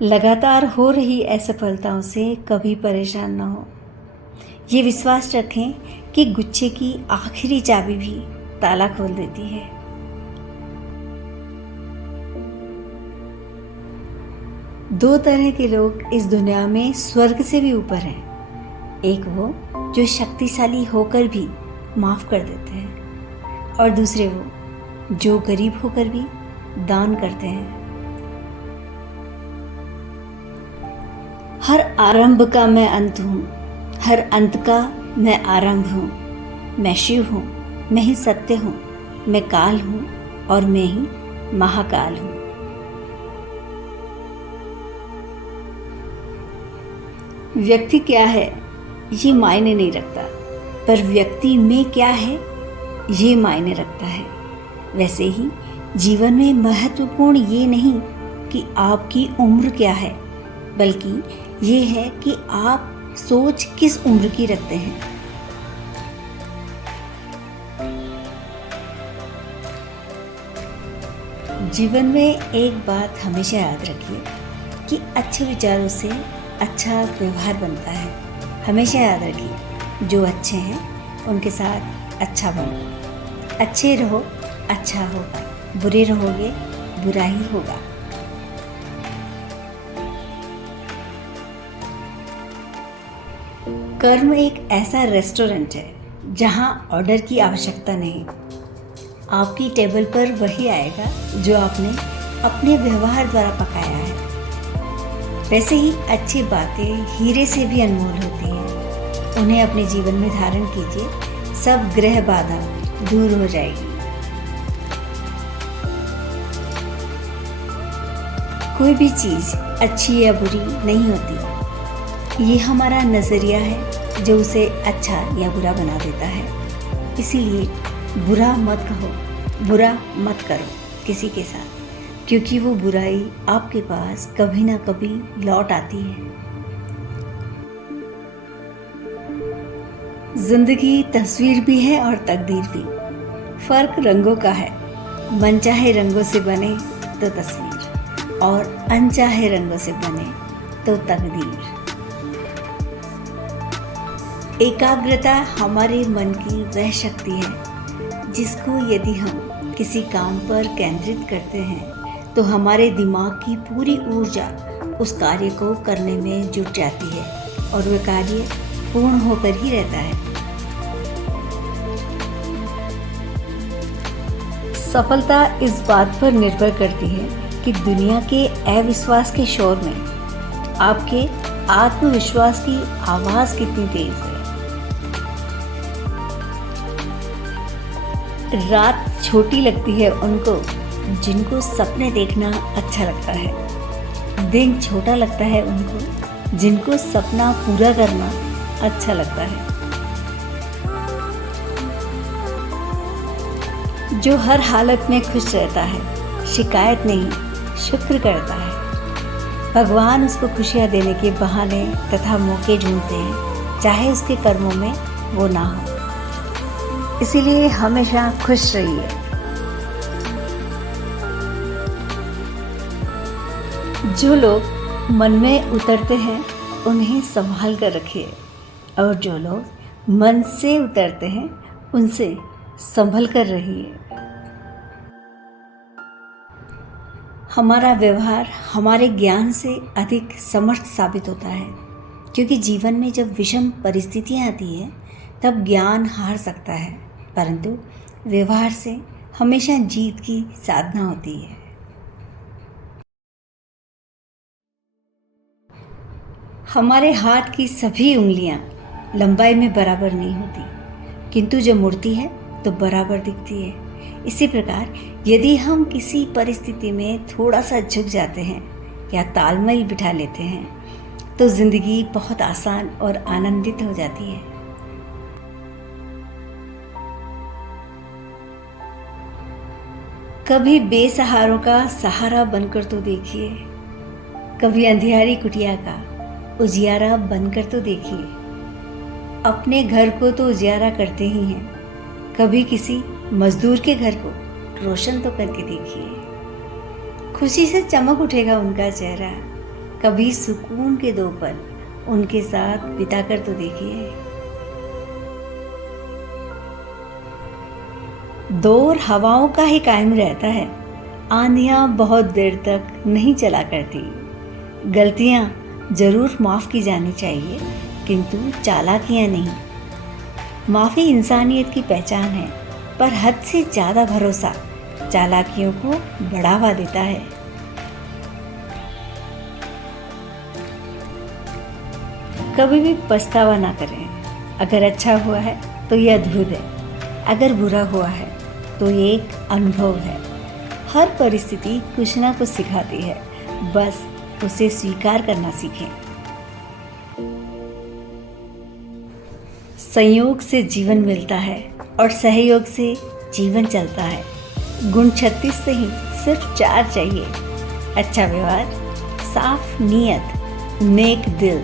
लगातार हो रही असफलताओं से कभी परेशान न हो। ये विश्वास रखें कि गुच्छे की आखिरी चाबी भी ताला खोल देती है। दो तरह के लोग इस दुनिया में स्वर्ग से भी ऊपर हैं। एक वो जो शक्तिशाली होकर भी माफ कर देते हैं, और दूसरे वो जो गरीब होकर भी दान करते हैं। हर आरंभ का मैं अंत हूँ, हर अंत का मैं आरंभ हूँ। मैं शिव हूँ, मैं ही सत्य हूँ, मैं काल हूँ और मैं ही महाकाल हूँ। व्यक्ति क्या है ये मायने नहीं रखता, पर व्यक्ति में क्या है ये मायने रखता है। वैसे ही जीवन में महत्वपूर्ण ये नहीं कि आपकी उम्र क्या है, बल्कि ये है कि आप सोच किस उम्र की रखते हैं। जीवन में एक बात हमेशा याद रखिए कि अच्छे विचारों से अच्छा व्यवहार बनता है। हमेशा याद रखिए, जो अच्छे हैं उनके साथ अच्छा बनो। अच्छे रहो, अच्छा होगा। बुरे रहोगे, बुरा ही होगा। कर्म एक ऐसा रेस्टोरेंट है जहां ऑर्डर की आवश्यकता नहीं। आपकी टेबल पर वही आएगा जो आपने अपने व्यवहार द्वारा पकाया है। वैसे ही अच्छी बातें हीरे से भी अनमोल होती हैं। उन्हें अपने जीवन में धारण कीजिए, सब ग्रह बाधा दूर हो जाएगी। कोई भी चीज़ अच्छी या बुरी नहीं होती, ये हमारा नज़रिया है जो उसे अच्छा या बुरा बना देता है। इसीलिए बुरा मत कहो, बुरा मत करो किसी के साथ, क्योंकि वो बुराई आपके पास कभी ना कभी लौट आती है। जिंदगी तस्वीर भी है और तकदीर भी। फर्क रंगों का है। मनचाहे रंगों से बने तो तस्वीर, और अनचाहे रंगों से बने तो तकदीर। एकाग्रता हमारे मन की वह शक्ति है जिसको यदि हम किसी काम पर केंद्रित करते हैं तो हमारे दिमाग की पूरी ऊर्जा उस कार्य को करने में जुट जाती है और वह कार्य पूर्ण होकर ही रहता है। सफलता इस बात पर निर्भर करती है कि दुनिया के अविश्वास के शोर में आपके आत्मविश्वास की आवाज़ कितनी तेज है। रात छोटी लगती है उनको जिनको सपने देखना अच्छा लगता है। दिन छोटा लगता है उनको जिनको सपना पूरा करना अच्छा लगता है। जो हर हालत में खुश रहता है, शिकायत नहीं शुक्र करता है। भगवान उसको खुशियाँ देने के बहाने तथा मौके ढूंढते हैं, चाहे उसके कर्मों में वो ना हो। इसीलिए हमेशा खुश रहिए। जो लोग मन में उतरते हैं उन्हें संभाल कर रखिए, और जो लोग मन से उतरते हैं उनसे संभल कर रहिए। हमारा व्यवहार हमारे ज्ञान से अधिक समर्थ साबित होता है, क्योंकि जीवन में जब विषम परिस्थितियाँ आती हैं तब ज्ञान हार सकता है, परंतु व्यवहार से हमेशा जीत की साधना होती है। हमारे हाथ की सभी उंगलियां लंबाई में बराबर नहीं होती, किंतु जब मुड़ती है तो बराबर दिखती है। इसी प्रकार यदि हम किसी परिस्थिति में थोड़ा सा झुक जाते हैं या तालमेल बिठा लेते हैं तो जिंदगी बहुत आसान और आनंदित हो जाती है। कभी बेसहारों का सहारा बनकर तो देखिए, कभी अंधियारी कुटिया का उजियारा बनकर तो देखिए। अपने घर को तो उजियारा करते ही हैं, कभी किसी मजदूर के घर को रोशन तो करके देखिए। खुशी से चमक उठेगा उनका चेहरा, कभी सुकून के 2 पल उनके साथ बिताकर तो देखिए। दौर हवाओं का ही कायम रहता है, आंधियां बहुत देर तक नहीं चला करती। गलतियां जरूर माफ़ की जानी चाहिए, किंतु चालाकियां नहीं। माफ़ी इंसानियत की पहचान है, पर हद से ज़्यादा भरोसा चालाकियों को बढ़ावा देता है। कभी भी पछतावा ना करें। अगर अच्छा हुआ है तो ये अद्भुत है, अगर बुरा हुआ है तो ये एक अनुभव है। हर परिस्थिति कुछ ना कुछ सिखाती है, बस उसे स्वीकार करना सीखें। संयोग से जीवन मिलता है और सहयोग से जीवन चलता है। गुण 36 से ही सिर्फ 4 चाहिए। अच्छा व्यवहार, साफ नीयत, नेक दिल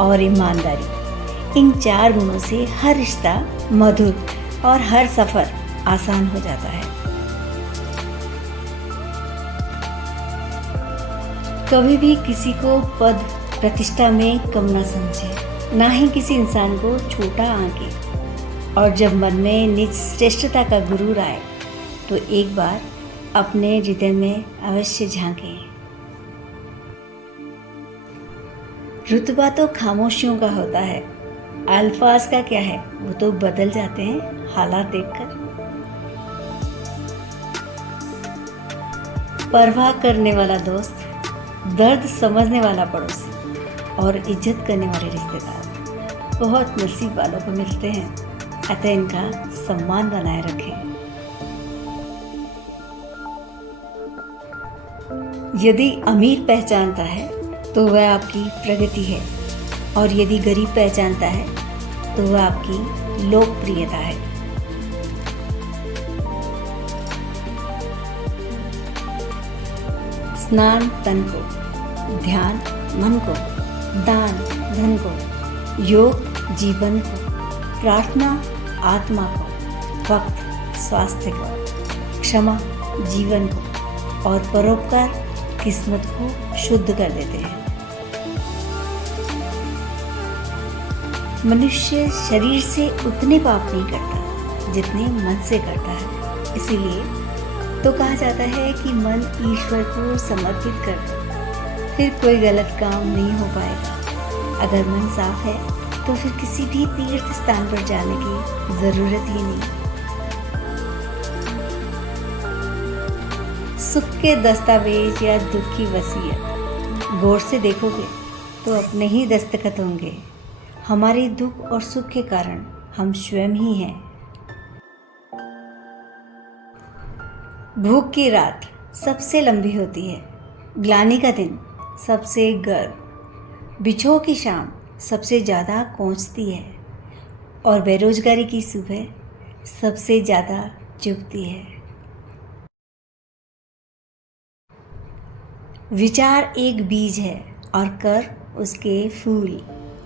और ईमानदारी। इन 4 गुणों से हर रिश्ता मधुर और हर सफ़र आसान हो जाता है। कभी भी किसी को पद प्रतिष्ठा में कम न समझे, ना ही किसी इंसान को छोटा आंके। और जब मन में निज श्रेष्ठता का गुरूर आए तो एक बार अपने हृदय में अवश्य झांकें। रुतबा तो खामोशियों का होता है, अल्फाज का क्या है, वो तो बदल जाते हैं हालात देखकर। परवाह करने वाला दोस्त, दर्द समझने वाला पड़ोसी और इज्जत करने वाले रिश्तेदार बहुत नसीब वालों को मिलते हैं। अतः इनका सम्मान बनाए रखें। यदि अमीर पहचानता है तो वह आपकी प्रगति है, और यदि गरीब पहचानता है तो वह आपकी लोकप्रियता है। स्नान तन को, ध्यान मन को, दान धन को, योग जीवन को, प्रार्थना आत्मा को, वक्त स्वास्थ्य को, क्षमा जीवन को और परोपकार किस्मत को शुद्ध कर देते हैं। मनुष्य शरीर से उतने पाप नहीं करता जितने मन से करता है। इसीलिए तो कहा जाता है कि मन ईश्वर को समर्पित कर दो, फिर कोई गलत काम नहीं हो पाएगा। अगर मन साफ है तो फिर किसी भी तीर्थ स्थान पर जाने की जरूरत ही नहीं। सुख के दस्तावेज या दुख की वसीयत गौर से देखोगे तो अपने ही दस्तखत होंगे। हमारे दुख और सुख के कारण हम स्वयं ही हैं। भूख की रात सबसे लंबी होती है, ग्लानि का दिन सबसे गर्म, बिछोह की शाम सबसे ज़्यादा कोंचती है और बेरोजगारी की सुबह सबसे ज़्यादा चुभती है। विचार एक बीज है और कर्म उसके फूल,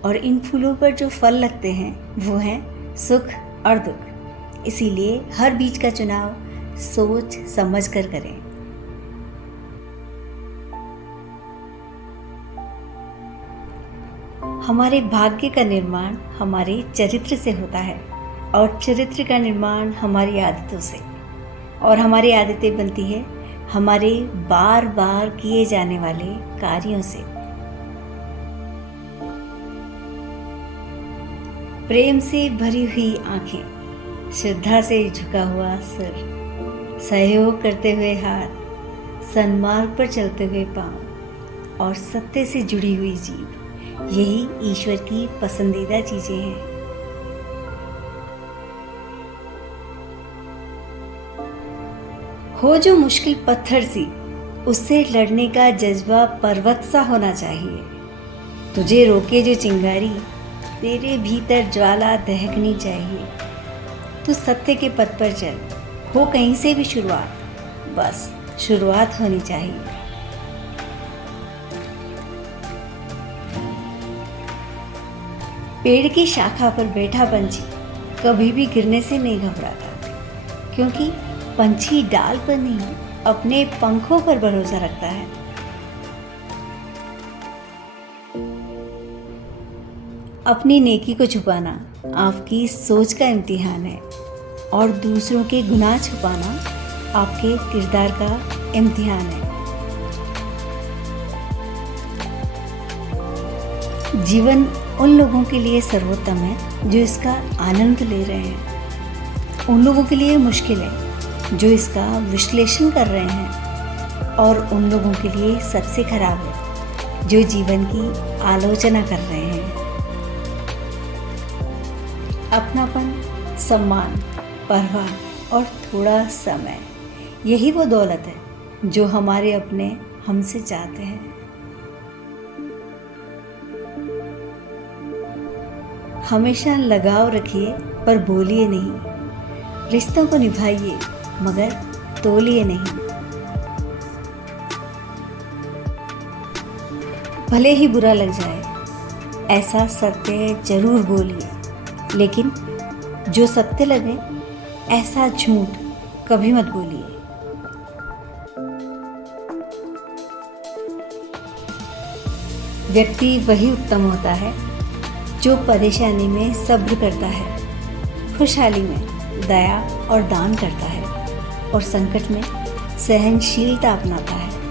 और इन फूलों पर जो फल लगते हैं वो हैं सुख और दुख। इसीलिए हर बीज का चुनाव सोच समझ कर करें। हमारे भाग्य का निर्माण हमारे चरित्र से होता है, और चरित्र का निर्माण हमारी आदतों से, और हमारी आदतें बनती है हमारे बार बार किए जाने वाले कार्यों से। प्रेम से भरी हुई आंखें, श्रद्धा से झुका हुआ सिर, सहयोग करते हुए हाथ, सन्मार्ग पर चलते हुए पांव और सत्य से जुड़ी हुई जीभ, यही ईश्वर की पसंदीदा चीजें हैं। हो जो मुश्किल पत्थर सी, उससे लड़ने का जज्बा पर्वत सा होना चाहिए। तुझे रोके जो चिंगारी, तेरे भीतर ज्वाला दहकनी चाहिए। तू सत्य के पथ पर चल, हो कहीं से भी शुरुआत, बस शुरुआत होनी चाहिए। पेड़ की शाखा पर बैठा पंछी कभी भी गिरने से नहीं घबराता, क्योंकि पंछी डाल पर नहीं अपने पंखों पर भरोसा रखता है। अपनी नेकी को छुपाना आपकी सोच का इम्तिहान है और दूसरों के गुनाह छुपाना आपके किरदार का इम्तिहान है। जीवन उन लोगों के लिए सर्वोत्तम है जो इसका आनंद ले रहे हैं। उन लोगों के लिए मुश्किल है जो इसका विश्लेषण कर रहे हैं, और उन लोगों के लिए सबसे खराब है जो जीवन की आलोचना कर रहे हैं। अपनापन, सम्मान, परवाह और थोड़ा समय, यही वो दौलत है जो हमारे अपने हमसे चाहते हैं। हमेशा लगाव रखिए पर बोलिए नहीं। रिश्तों को निभाइए मगर तोलिए नहीं। भले ही बुरा लग जाए, ऐसा सत्य जरूर बोलिए, लेकिन जो सत्य लगे ऐसा झूठ कभी मत बोलिए। व्यक्ति वही उत्तम होता है जो परेशानी में सब्र करता है, खुशहाली में दया और दान करता है और संकट में सहनशीलता अपनाता है।